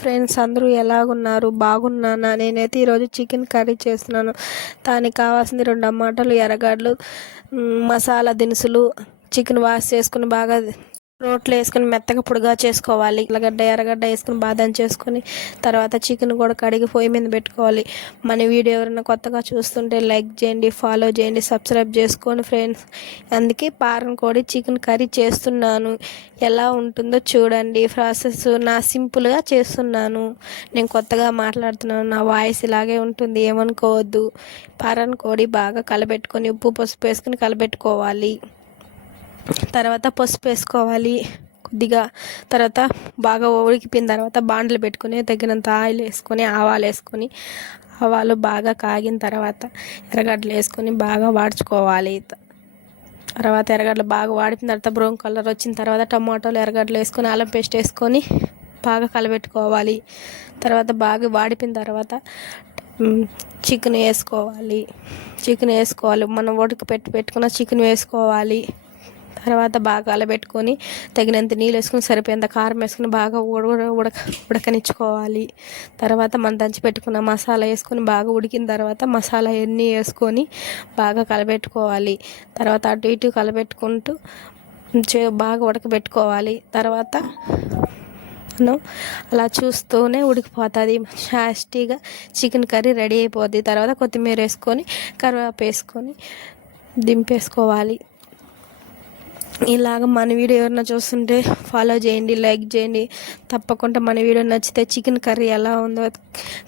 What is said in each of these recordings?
Friends అందరూ ఎలాగున్నారు? బాగున్నానా? నేనైతే ఈరోజు చికెన్ కర్రీ చేస్తున్నాను. దానికి కావాల్సింది 2 టమాటాలు, ఎర్రగడ్డలు, మసాలా దినుసులు, చికెన్ వాష్ చేసుకుని బాగా రోట్లో వేసుకొని మెత్తగా పొడిగా చేసుకోవాలి. ఎర్రగడ్డ వేసుకుని బాగా దంచేసుకొని తర్వాత చికెన్ కూడా కడిగి పొయ్యి మీద పెట్టుకోవాలి. మన వీడియో ఎవరైనా కొత్తగా చూస్తుంటే లైక్ చేయండి, ఫాలో చేయండి, సబ్స్క్రైబ్ చేసుకోండి ఫ్రెండ్స్. అందుకే పారం కోడి చికెన్ కర్రీ చేస్తున్నాను. ఎలా ఉంటుందో చూడండి. ప్రాసెస్ నా సింపుల్గా చేస్తున్నాను. నేను కొత్తగా మాట్లాడుతున్నాను, నా వాయిస్ ఇలాగే ఉంటుంది, ఏమనుకోవద్దు. పారం కోడి బాగా కలబెట్టుకొని ఉప్పు పసుపు వేసుకొని కలబెట్టుకోవాలి. తర్వాత పసుపు వేసుకోవాలి కొద్దిగా. తర్వాత బాగా ఉడికిపోయిన తర్వాత బాండ్లు పెట్టుకొని తగినంత ఆయిల్ వేసుకొని ఆవాలు వేసుకొని ఆవాలు బాగా కాగిన తర్వాత ఎర్రగడ్డలు వేసుకొని బాగా వాడ్చుకోవాలి. తర్వాత ఎర్రగడ్డలు బాగా వాడిన తర్వాత బ్రౌన్ కలర్ వచ్చిన తర్వాత టమాటాలు ఎర్రగడ్డలు వేసుకొని అల్లం పేస్ట్ వేసుకొని బాగా కలబెట్టుకోవాలి. తర్వాత బాగా వాడిపోయిన తర్వాత చికెన్ వేసుకోవాలి. మనం ఉడక పెట్టుకున్న చికెన్ వేసుకోవాలి. తర్వాత బాగా కలబెట్టుకొని తగినంత నీళ్ళు వేసుకొని సరిపోయేంత కారం వేసుకొని బాగా ఉడకనిచ్చుకోవాలి. తర్వాత మనం దంచి పెట్టుకున్న మసాలా వేసుకొని బాగా ఉడికిన తర్వాత మసాలా అన్నీ వేసుకొని బాగా కలబెట్టుకోవాలి. తర్వాత అటు ఇటు కలబెట్టుకుంటూ బాగా ఉడకబెట్టుకోవాలి. తర్వాత మనం అలా చూస్తూనే ఉడికిపోతుంది. టేస్టీగా చికెన్ కర్రీ రెడీ అయిపోద్ది. తర్వాత కొత్తిమీర వేసుకొని కరివేపాకు వేసుకొని దింపేసుకోవాలి. ఇలాగ మన వీడియో ఎవరైనా చూస్తుంటే ఫాలో చేయండి, లైక్ చేయండి. తప్పకుండా మన వీడియో నచ్చితే చికెన్ కర్రీ ఎలా ఉందో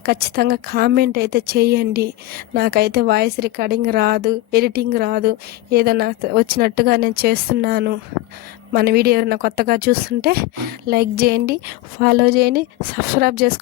ఖచ్చితంగా కామెంట్ అయితే చేయండి. నాకైతే వాయిస్ రికార్డింగ్ రాదు, ఎడిటింగ్ రాదు, ఏదో నాకు వచ్చినట్టుగా నేను చేస్తున్నాను. మన వీడియో ఎవరైనా కొత్తగా చూస్తుంటే లైక్ చేయండి, ఫాలో చేయండి, సబ్స్క్రైబ్ చేసుకోండి.